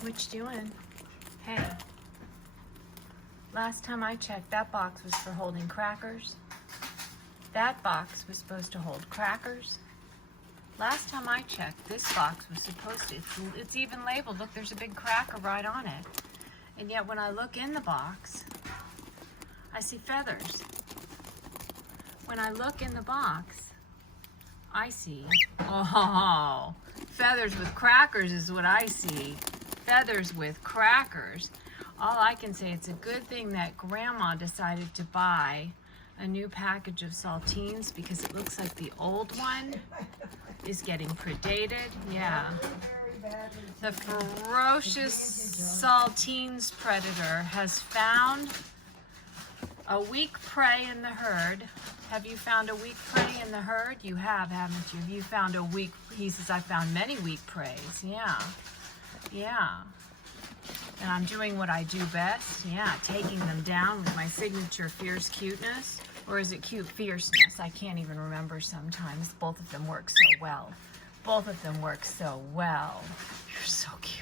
What you doing? Hey. Last time I checked, that box was for holding crackers. That box was supposed to hold crackers. Last time I checked, this box was supposed to, it's even labeled. Look, there's a big cracker right on it. And yet when I look in the box, I see feathers. When I look in the box, I see, oh, feathers with crackers is what I see. Feathers with crackers. All I can say, it's a good thing that Grandma decided to buy a new package of saltines because it looks like the old one is getting predated. Yeah. The ferocious saltines predator has found a weak prey in the herd. Have you found a weak prey in the herd? You have, haven't you? Have you found a weak, he says, I found many weak preys. Yeah. Yeah. And I'm doing what I do best. Yeah, taking them down with my signature fierce cuteness. Or is it cute fierceness? I can't even remember sometimes. Both of them work so well. Both of them work so well. You're so cute.